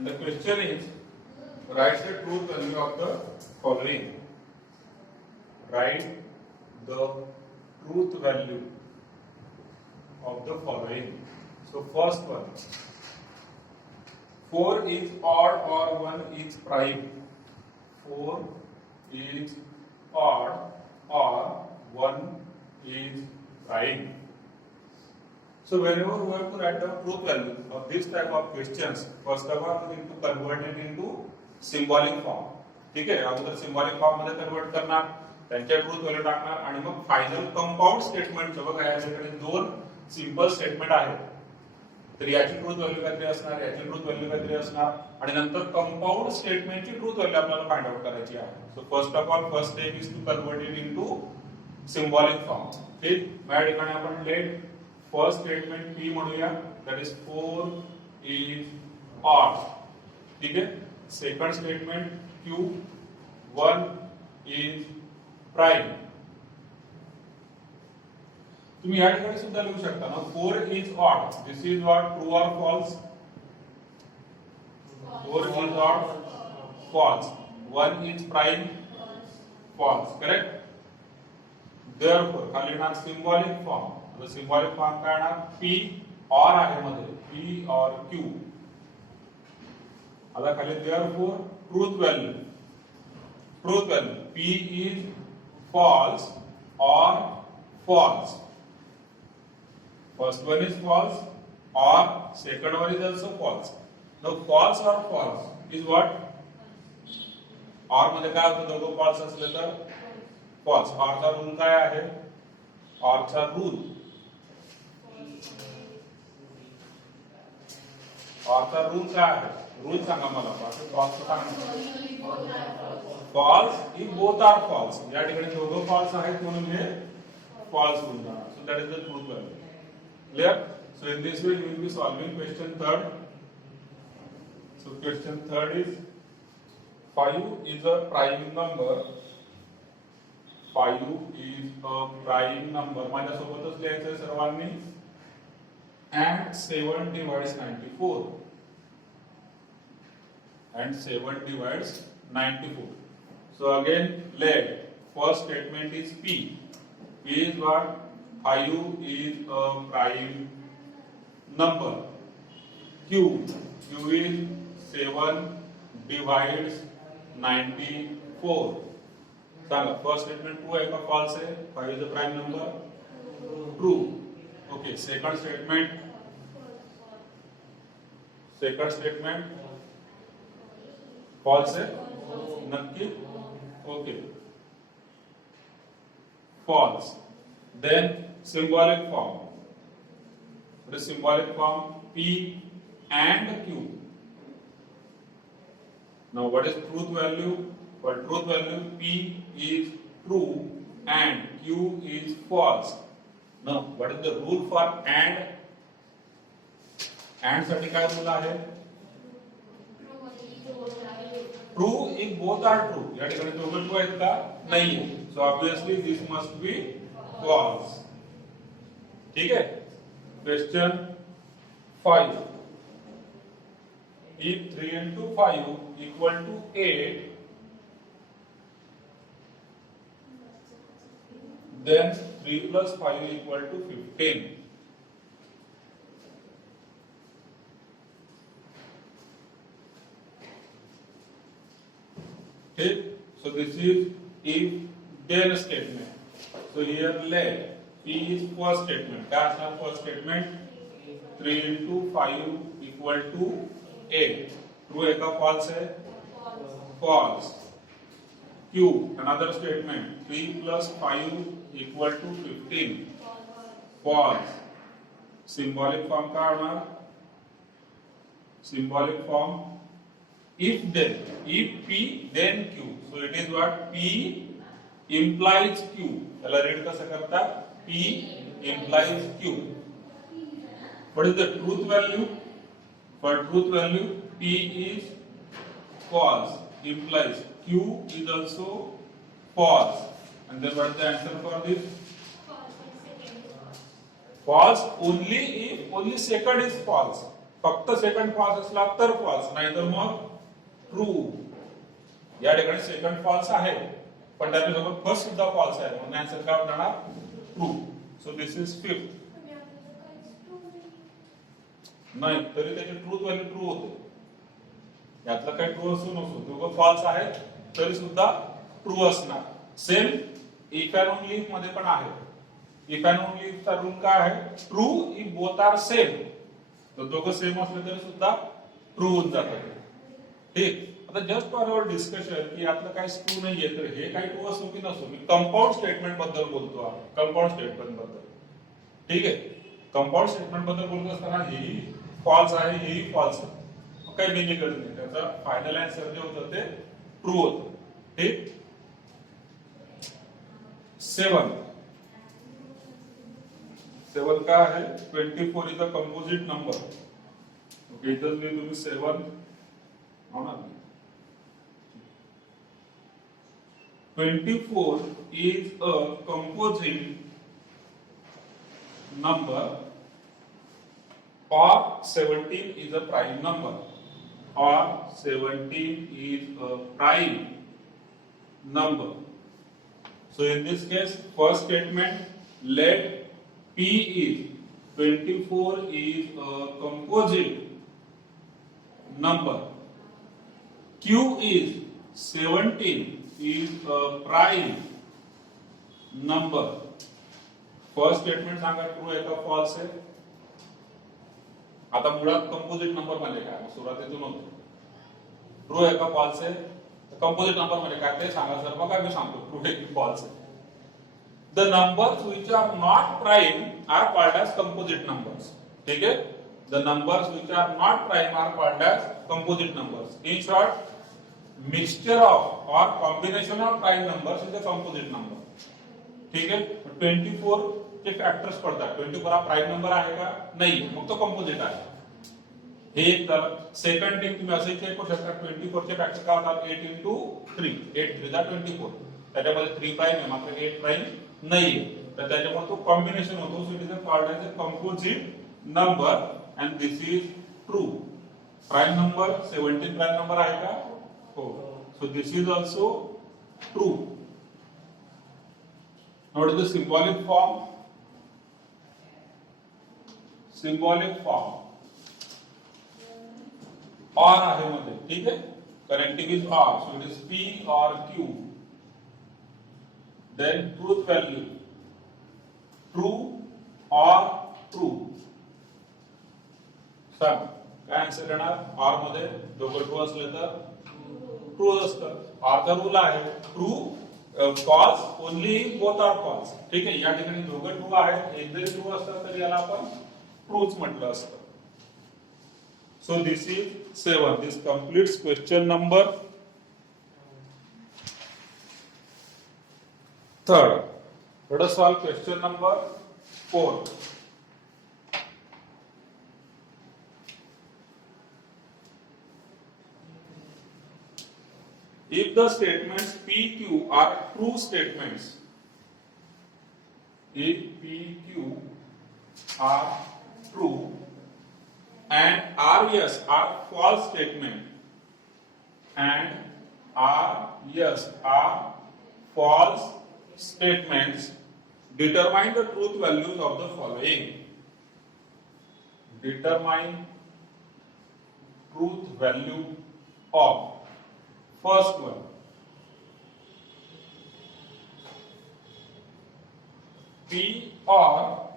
And the question is, write the truth value of the following. Write the truth value of the following. So first one, 4 is odd or 1 is prime. 4 is odd or 1 is prime. So whenever we have to write the truth value of this type of questions, first of all we need to convert it into symbolic form. ठीक आहे, अगोदर symbolic form मध्ये convert करणार, त्यांच्या truth value टाकणार आणि मग final compound statement बघा याच्याकडे दोन सिंपल स्टेटमेंट आहेत. तर याची ट्रूथ व्हॅल्यू काहीतरी असणार, याची ट्रूथ व्हॅल्यू काहीतरी असणार आणि नंतर कंपाऊंड स्टेटमेंटची ट्रूथ व्हॅल्यू आपल्याला फाइंड आउट करायची आहे. So first of all first step is to convert it into symbolic form. ठीक, या ठिकाणी आपण लेट फर्स्ट स्टेटमेंट p म्हणूया, दॅट इज 4 इज ऑड. ठीक आहे, second statement q 1 is prime. तुम्ही या ठिकाणी सुद्धा लिहू शकता ना, 4 is odd, this is what, true or false. 4 is odd, false. 1 is prime, false. Correct. Therefore खाली येणार सिंबॉलिक फॉर्म. तर सिंबॉलिक फॉर्म काय येणार, p और आहे मध्ये, p और q. आता खाली therefore truth value. Truth value p is false or false. First one is false or second one is also false. Now false or false is what? or मध्ये काय होतं, दोघं false असले तर false. or चा rule काय आहे, or चा रूल, or चा रूल काय आहे, रूल सांगा मला. false सांगा. false if both are false. या ठिकाणी दोघं false आहेत म्हणून हे false होऊन जाणार. So that is the truth value. Clear? So in this way you will be solving question third. So question third is 5 is a prime number. 5 is a prime number. माझ्या सोबतच लिहायचं सर्वांनी. And 7 divides 94. And 7 divides 94. So again, let first statement is p. P is what? 5 is a prime number. Q is 7 divides 94. सांगा first statement true है का false है? 5 is a prime number. True. Okay. Second statement false है? नक्की. Okay. False. Then symbolic form. The symbolic form p and q. Now what is truth value? For truth value p is true and q is false. Now what is the rule for and? And साठी काय rule आहे? True if both are true. या ठिकाणी दोघं true आहेत का? नाहीये. So obviously this must be false. ठीक है. Question 5. If 3 into 5 equal to 8, then 3 plus 5 equal to 15. Okay. So this is if then statement. So here let p is first statement. क्या है first statement? 3 into 5 equal to 8. True है का false है? False. Q another statement. 3 plus 5 equal to 15. False. Symbolic form का होना? Symbolic form if then, if p then q. So it is what? P implies q. त्याला read कसं करता? p implies q. What is the truth value? For truth value p is false implies q is also false. And then what is the answer for this? False only if only second is false. फक्त second false असला तर false, नाहीतर मग true. या ठिकाणी second false आहे पण त्याच्यासोबत फर्स्ट सुद्धा फॉल्स आहे म्हणून आन्सर काय होणार true. So this is fifth. नाही तरी त्याची ट्रूथ व्हॅल्यू ट्रू होते. यातलं काही ट्रू असू नसो दोघं फॉल्स आहेत तरी सुद्धा ट्रू असणार. Same if and only if मध्ये पण आहे. इफ अँड ओनली इफ चा रूल काय आहे true if both are same. तर दोघं सेम असले तरी सुद्धा ट्रू होऊन जातात. ठीक. आता जस्ट फॉर अवर डिस्कशन की यातलं काही ट्रू नाहीये तर हे काही ट्रू असो की नसो मी कंपाऊंड स्टेटमेंट बद्दल बोलतो आहे. कंपाऊंड स्टेटमेंट बद्दल. ठीक आहे. कंपाऊंड स्टेटमेंट बद्दल बोलत असताना ही फॉल्स आहे ही फॉल्स आहे काही बेनी गरज नाही. त्याचा फायनल आन्सर जे होतं ते ट्रू होतं. ठीक. 7 काय आहे 24 is a composite number. Okay इथं तुम्ही 7 होणार. 24 is a composite number or 17 is a prime number or 17 is a prime number. So in this case first statement let P is 24 is a composite number, Q is 17 is a prime number. First statement सांगा true आहे का false आहे. आता मुळात composite number म्हणजे काय सुरुवातीतून होतो. True आहे का फॉल्स आहे. कंपोजिट नंबर म्हणजे काय ते सांगा सर. बघा मी सांगतो ट्रू आहे की फॉल्स आहे. The numbers which are not prime are called as composite numbers. ठीक है. The numbers which are not prime are called as composite numbers. In short mixture of or combination of prime numbers is a composite number. ठीक है. 24 चे factors पडतात. 24 हा prime number आहे का नाही मग तो कंपोजिट आहे. हे एक तर सेकंड थिंग तुम्ही असे चेक करू शकता 24 चे फॅक्टर काय होतात 8 into 3 8 3 जा 24. त्याच्यामध्ये 3 प्राइम आहे मात्र 8 प्राइम नाही तर त्याच्यामुळे तो कॉम्बिनेशन होतो. So it is called as a composite number and this is true. Prime number 17 prime number आहे का so this is also true. Now what is the symbolic form? Symbolic form or आहे मध्ये. ठीक है. connecting is or so it is P or Q. Then truth value true or true. सांग काय answer येणार. or मध्ये दोघं true असले तर ट्रू असतं. आरचा रूल आहे true false only both are false. ठीक आहे. या ठिकाणी दोघं ट्रू आहेत एक जरी ट्रू असतं तरी याला आपण ट्रूच म्हटलं असतं. So this is 7. This completes question number 3. Let us solve question number 4. If the statements P, Q are true statements, if P, Q are true and R, yes are false statement and R, yes are false statements, determine the truth values of the following. Determine truth value of first one P or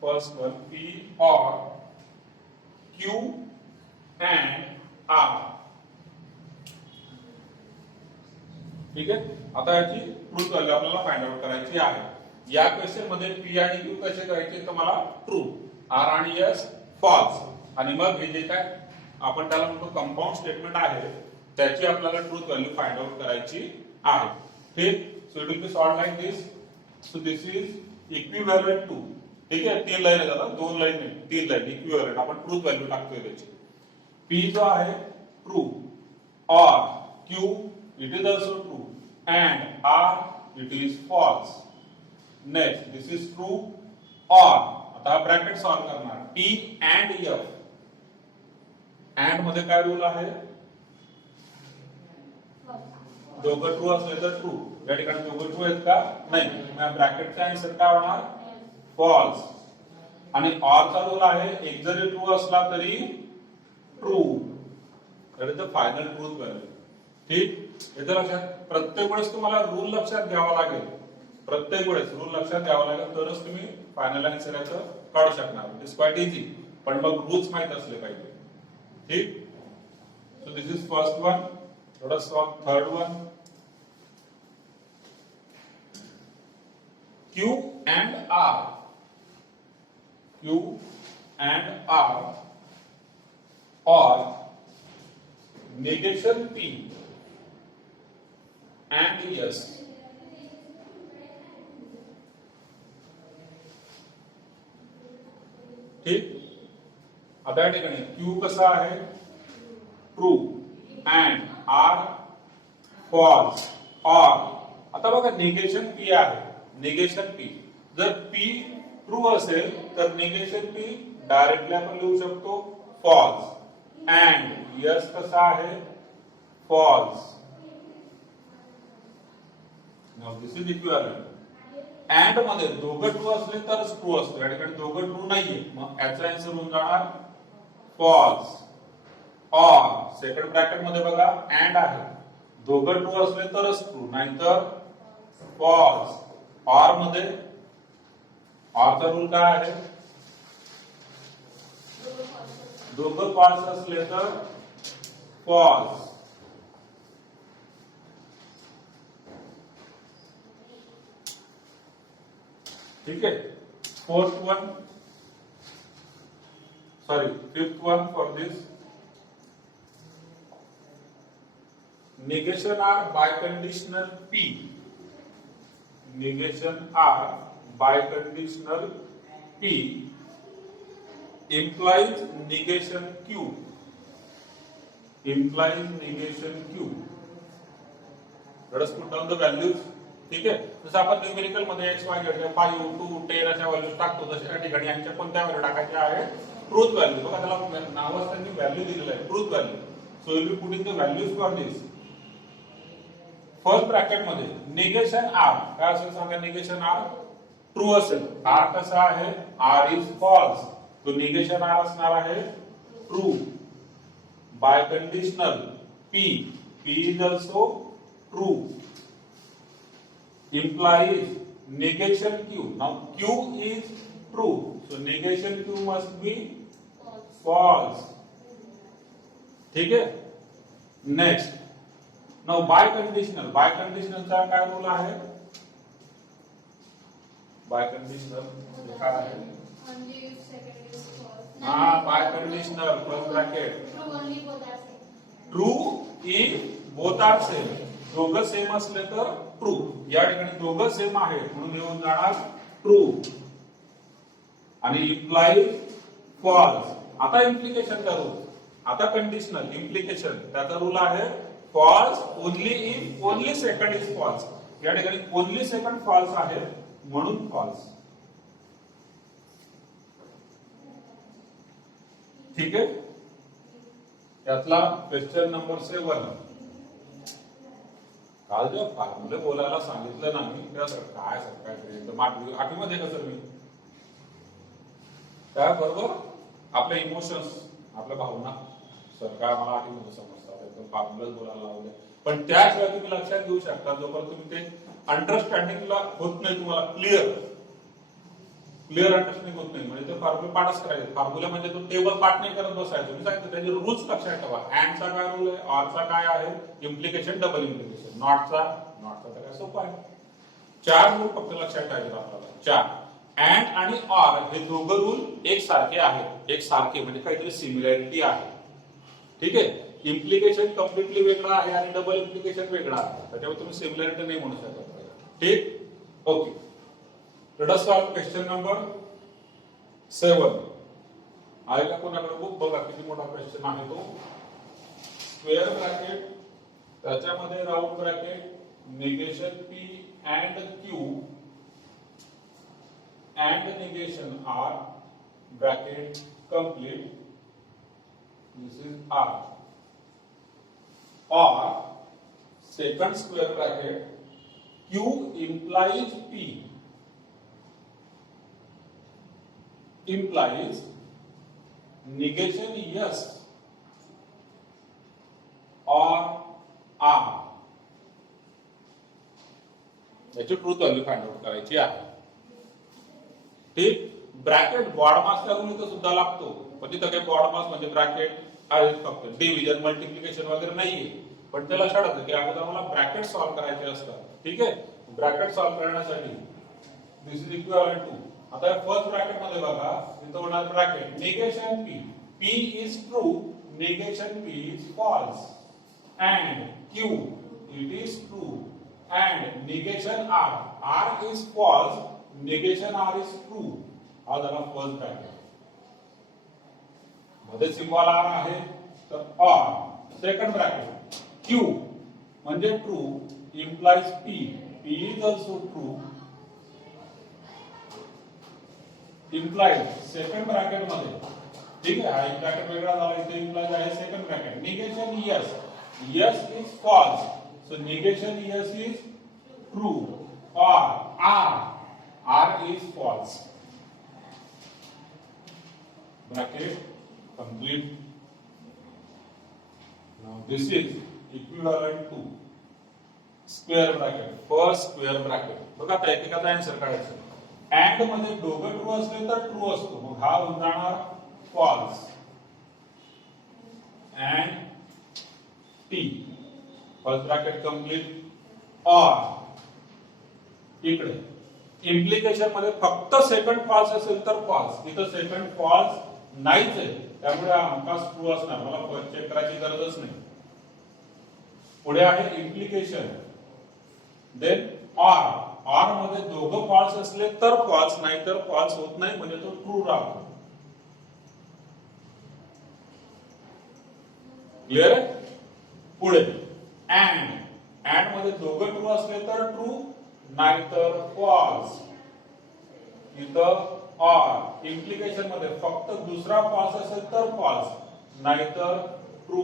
first one P or Q and R. ठीक आहे. आता याची truth value आपल्याला find out करायची आहे. या question मध्ये P आणि Q कसे करायचे तर मला ट्रू R आणि S फॉल्स आणि मग हे जे काय आपण त्याला म्हणतो कंपाऊंड स्टेटमेंट आहे त्याची आपल्याला ट्रूथ व्हॅल्यू फाइंड आउट करायची आहे. ठीक. So it will be solved like this. So this is equivalent to. ठीक आहे. 3 लाईन आहेत. 2 लाईन नाही 3 लाईन इक्विव्हॅलेंट. आपण ट्रूथ व्हॅल्यू टाकतोय त्याची. P जो आहे ट्रू और Q it is also true and R it is false. Next this is true or आता ब्रॅकेट सॉल्व करणार T and F अँड मध्ये काय रूल आहे? दोघं ट्रू असले तर ट्रू. या ठिकाणी दोघं ट्रू आहेत का? नाही. ब्रॅकेटचा आन्सर काय होणार? फॉल्स. आणि ऑर चा रूल आहे एक जरी ट्रू असला तरी true. That is the final truth value. ठीक. येतं लक्षात? प्रत्येक वेळेस तुम्हाला रूल लक्षात घ्यावा लागेल. प्रत्येक वेळेस रूल लक्षात घ्यावा लागेल तरच तुम्ही फायनल आन्सर याचं काढू शकणार. It is quite easy. पण मग रूल्स माहित असले पाहिजे. ठीक. So this is first one. थोड़ा solve third one. Q and R. Q and R or negation P and S. ठीक. आता या ठिकाणी Q कसा आहे? ट्रू. And R false. और आता बघा निगेशन P आहे. निगेशन P जर P ट्रू असेल तर निगेशन P डायरेक्टली आपण लिहू शकतो फॉल्स. अँड यस कसा आहे? False. Now this is equivalent. And मध्ये दोघं ट्रू असले तरच ट्रू असतो. या ठिकाणी दोघं ट्रू नाहीये मग याचा आन्सर होऊन जाणार फॉल्स. और सेकंड ब्रॅकेट मध्ये बघा अँड आहे. दोघं ट्रू असले तरच ट्रू नाहीतर फॉल्स. और मध्ये और चा रूल काय आहे? दोघं फॉल्स असले तर फॉल्स. ठीक आहे. Fourth one sorry fifth one for this. negation R by conditional P. Negation R by conditional P implies negation Q. Implies negation Q. Let us put down the values. ठीक आहे. जसं आपण numerical मध्ये x y z 5 2 10 अशा values टाकतो तशा या ठिकाणी यांच्या कोणत्या व्हॅल्यू टाकायच्या आहे? Truth value. बघा त्याला नावच त्यांनी व्हॅल्यू दिलेलं आहे truth value. So will be putting the values for this. First bracket मध्ये निगेशन आर काय असेल सांगा? निगेशन आर ट्रू असेल. आर कसा आहे? R is false. तो निगेशन आर असणार आहे true. Biconditional P. P is also true. implies negation Q. Now Q is true. So negation Q must be false. ठीक है. Next. Now by conditional. By conditional चा काय rule आहे? By conditional काय आहे? हाँ by conditional first bracket. True if both are same. दोघं same असले तर ट्रू. या ठिकाणी दोघं सेम आहे म्हणून येऊन जाणार ट्रू. आणि इम्प्लाय फॉल्स. आता इम्प्लिकेशन करू. आता कंडिशनल इम्प्लिकेशन त्याचा रूल आहे false only if only second is false. या ठिकाणी ओनली सेकंड फॉल्स आहे म्हणून फॉल्स. ठीक आहे. यातला क्वेश्चन नंबर 7. काल जेव्हा फॉर्म्युले बोलायला सांगितलं ना मी तेव्हा सर काय एकदम आठवी मध्ये का सर मी काय बरोबर आपले इमोशन्स आपल्या भावना सर काय मला आठवी मध्ये समजतात एकदम फॉर्म्युले बोलायला लावले. पण त्याच वेळी तुम्ही लक्षात घेऊ शकता जोपर्यंत तुम्ही ते अंडरस्टँडिंगला होत नाही तुम्हाला क्लिअर अंडरस्टँडिंग होत नाही म्हणजे ते फॉर्म्युले पाठच करायचे. फॉर्म्युले म्हणजे तो टेबल पाठ नाही करत बसायचं. मी सांगितलं त्याचे रूल्स लक्षात ठेवा. अँड चा काय रूल आहे? ऑर चा काय आहे? Implication double implication. नॉटचा तर काय सोपं आहे. 4 रूल फक्त लक्षात ठेवायचे आपल्याला. 4. अँड आणि ऑर हे दोघं रूल एकसारखे आहेत. एकसारखे म्हणजे काहीतरी सिमिलॅरिटी आहे. ठीक आहे. इम्प्लिकेशन कम्प्लिटली वेगळा आहे आणि डबल इम्प्लिकेशन वेगळा आहे. त्याच्यामुळे तुम्ही सिमिलॅरिटी नाही म्हणू शकत. ठीक. Okay. Let us solve question number 7. आहे का कोणाकडे बुक? बघा किती मोठा क्वेश्चन आहे तो. स्क्वेअर ब्रॅकेट त्याच्यामध्ये round bracket negation P and Q and negation R bracket complete this is R, or second square bracket Q implies P implies negation yes or R. याची ट्रूथ व्हॅल्यू फाइंड आउट करायची आहे. ठीक, bracket bond मास लागून इथं सुद्धा लागतो, पण तिथं काही बॉड मास म्हणजे ब्रॅकेट आहे फक्त डिव्हिजन मल्टिप्लिकेशन वगैरे नाहीये. पण त्याला लक्षात की अगोदर मला ब्रॅकेट सॉल्व्ह करायचे असतात. ठीक आहे, ब्रॅकेट सॉल्व्ह करण्यासाठी दिस इज इक्विव्हॅलेंट टू, आता फर्स्ट ब्रॅकेट मध्ये बघा इथं होणार bracket negation P, P is true, negation P is false, and Q it is true, and negation R, R is false, negation R is true. हा झाला first bracket. मध्ये symbol R आहे तर OR. Second bracket Q म्हणजे true implies P, P is also true, implies second bracket मध्ये. ठीक आहे, हा एक ब्रॅकेट वेगळा झाला, इथे इम्प्लाइज आहे second bracket negation yes, yes is false, so negation yes is true, or R, R is false. Bracket complete. Now this is equivalent to square bracket, first square bracket. बघा आता एकेकाचा answer काढायचा. And मध्ये दोघं true असले तर true असतो, मग हा होऊन जाणार false, and T first bracket complete. or इकडे इम्प्लिकेशन मध्ये फक्त सेकंड फॉल्स असेल तर फॉल्स, इथं सेकंड फॉल्स नाहीच आहे, त्यामुळे हा हमखास ट्रू असणार, मला फर्स्ट चेक करायची गरजच नाही. पुढे आहे इम्प्लिकेशन, देन ऑर, ऑर मध्ये दोघं फॉल्स असले तर फॉल्स, नाही तर फॉल्स होत नाही, म्हणजे तो ट्रू राहतो. क्लियर आहे. पुढे अँड, अँड मध्ये दोघं ट्रू असले तर ट्रू, नाहीतर फॉल्स. इथं ऑर, इम्प्लिकेशन मध्ये फक्त दुसरा फॉल्स असेल तर फॉल्स, नाहीतर ट्रू.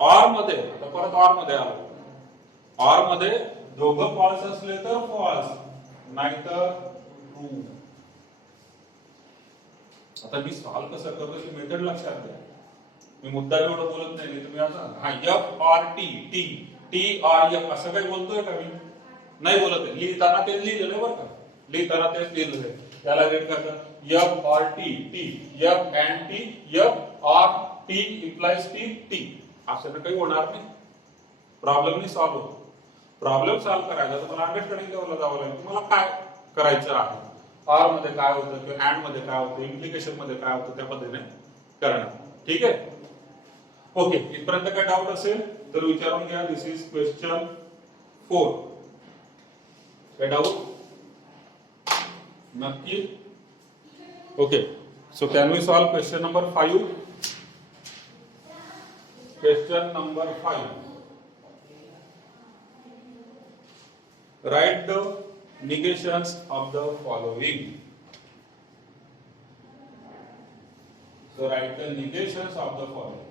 ऑर मध्ये आता परत ऑर मध्ये आलो, ऑर मध्ये दोघं फॉल्स असले तर फॉल्स, नाहीतर ट्रू. आता मी सॉल्व्ह कसं करतो ती मेथड लक्षात घ्या. मी मुद्दा एवढं बोलत नाही, तुम्ही असं हा F or T, T T or F असं काही बोलतोय का मी? नाही बोलत आहे. लिहिताना ते लिहिलेलं बरं का, लिहिताना तेच लिहिलेलं आहे. त्याला रेट करतात F or T, T F and T, F or T implies T, T. असं तर काही होणार नाही, प्रॉब्लेम नाही सॉल्व्ह होत. प्रॉब्लेम सॉल्व्ह करायचा तर मला अंडरस्टँडिंग लेवलला जावं लागेल, तुम्हाला काय करायचं आहे, ऑर मध्ये काय होतं किंवा अँड मध्ये काय होतं, इम्प्लिकेशन मध्ये काय होतं, त्या पद्धतीने करणार. ठीक आहे, ओके. इथपर्यंत काय डाऊट असेल तर विचारून घ्या. This is question 4. काय डाऊट नक्की? Okay, so can we solve question number 5? Question number 5. Write the negations of the following. So write the negations of the following.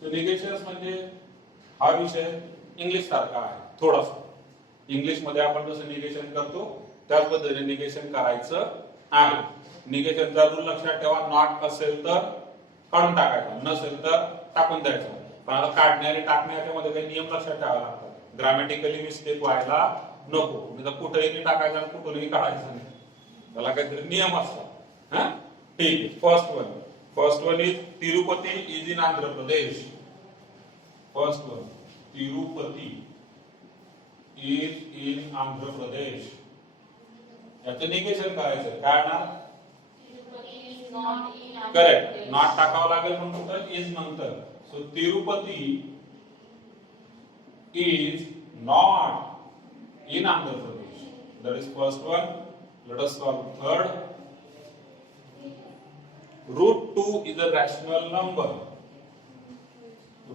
So negations म्हणजे हा विषय इंग्लिश सारखा आहे थोडासा. इंग्लिश मध्ये आपण जसं निगेशन करतो त्याच पद्धतीने निगेशन करायचं आहे. निगेशनचा रूल लक्षात ठेवा, नॉट असेल तर काढून टाकायचा, नसेल तर टाकून द्यायचा. पण आता काढणे आणि टाकणे याच्यामध्ये काही नियम लक्षात ठेवावे लागतात. ग्रामॅटिकली मिस्टेक व्हायला नको, म्हणजे कुठेही टाकायचं आणि कुठूनही काढायचं नाही, त्याला काहीतरी नियम असतात. हा ठीक आहे. First one is Tirupati is in Andhra Pradesh. First one Tirupati is in Andhra Pradesh. याचं निगेशन करायचं काय ना, करेक्ट, नॉट टाकावं लागेल म्हणून कुठं इज नंतर. So Tirupati is not in Andhra Pradesh. That is first one. Let us solve third. Root 2 is a rational number.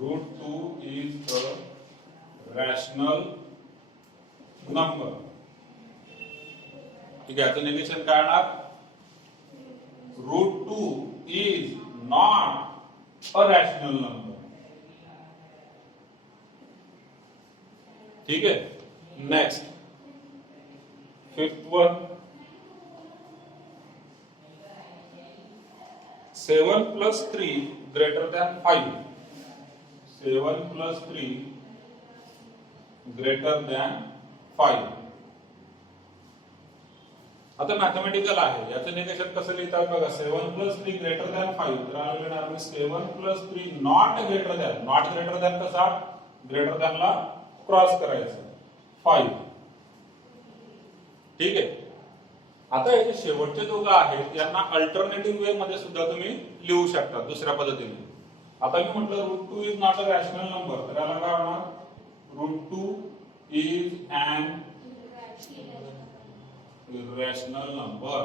Root 2 is a rational number. ठीक आहे, याचं निगेशन काय येणार? Root 2 is not a rational number. ठीक है. Next fifth one, 7 plus 3 greater than 5. 7 plus 3 greater than 5. आता mathematical आहे. याचं निगेशन कसं लिहितात बघा. 7 plus 3 greater than 5. तर आम्ही लिहिणार 7 plus 3 not greater than. not greater than कसा? greater than ला क्रॉस करायचं 5. ठीक आहे. आता हे जे शेवटचे दोघं आहेत यांना अल्टरनेटिव्ह वे मध्ये सुद्धा तुम्ही लिहू शकता दुसऱ्या पद्धतीने. आता मी म्हटलं √2 is not a rational number, तर याला काय होणार? √2 इज ॲन इरॅशनल नंबर.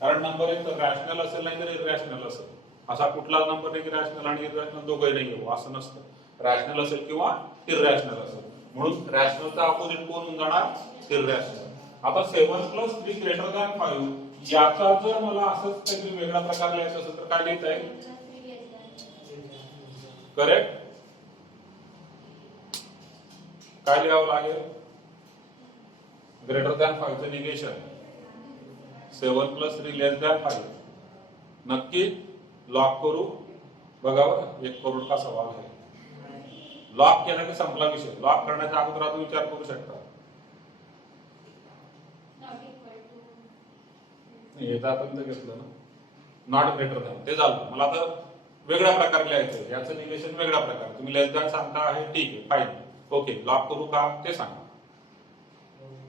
कारण नंबर एक तर रॅशनल असेल नाही तर इरॅशनल असेल. असा कुठला नंबर नाही की रॅशनल आणि इरॅशनल दोघंही नाही हो, असं नसतं. रॅशनल असेल किंवा इरॅशनल असेल. म्हणून रॅशनलचा अपोजिट कोण होऊन जाणार? इरॅशनल. आता 7 plus 3 greater than 5 याचा जर मला असंच काहीतरी वेगळा प्रकार लिहायचा असेल तर काय लिहिता येईल? करेक्ट. काय लिहावं लागेल? ग्रेटर दॅन 5 चं निगेशन. 7 plus 3 less than 5. नक्की लॉक करू बघा बरं. 1 करोड का सवाल आहे. लॉक केला की संपला विषय. लॉक करण्याच्या अगोदर तुम्ही विचार करू शकता. येतं आपण तर घेतलं ना. नॉट ग्रेटर दॅन ते झालं. मला आता वेगळ्या प्रकारे लिहायचं. याचं निगेशन वेगळ्या प्रकारे. तुम्ही लेस दॅन सांगता आहे, ठीक आहे, फाईन, ओके. लॉक करू का ते सांगा.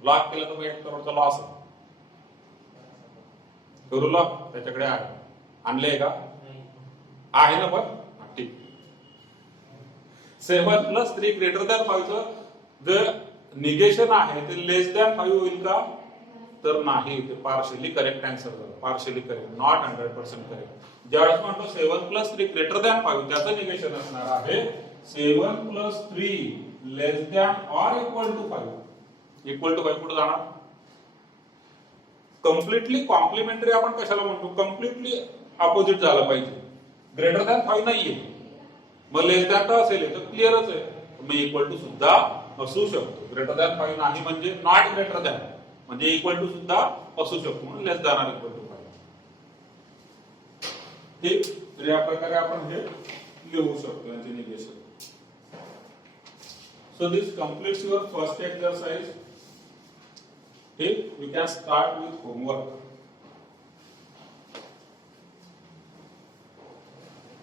लॉक केलं तर 1 करोडचा लॉस आहे. करू लॉक? त्याच्याकडे आहे. आणले का? आहे ना पण? ठीक. 7 plus 3 greater than 5 चं जे निगेशन आहे ते लेस दॅन 5 होईल का? तर नाही. ते पार्शियली करेक्ट आन्सर झालं. Partially correct, not 100% correct. ज्यावेळेस म्हणतो 7 plus 3 greater than 5 त्याचं निगेशन असणार आहे 7 plus 3 less than or equal to 5. Equal to 5 कुठे जाणार? कम्प्लिटली कॉम्प्लिमेंटरी आपण कशाला म्हणतो? कम्प्लिटली अपोजिट झालं पाहिजे. ग्रेटर दॅन 5 नाहीये, मग लेस दॅन तर असेल तर क्लिअरच आहे. मग इक्वल टू सुद्धा असू शकतो. ग्रेटर दॅन 5 नाही म्हणजे नॉट ग्रेटर दॅन म्हणजे इक्वल टू सुद्धा असू शकतो. म्हणून लेस दॅन और इक्वल टू 5. ठीक. तर या प्रकारे आपण हे लिहू शकतो याचे negation. So this completes your first exercise. Okay, we can start with homework.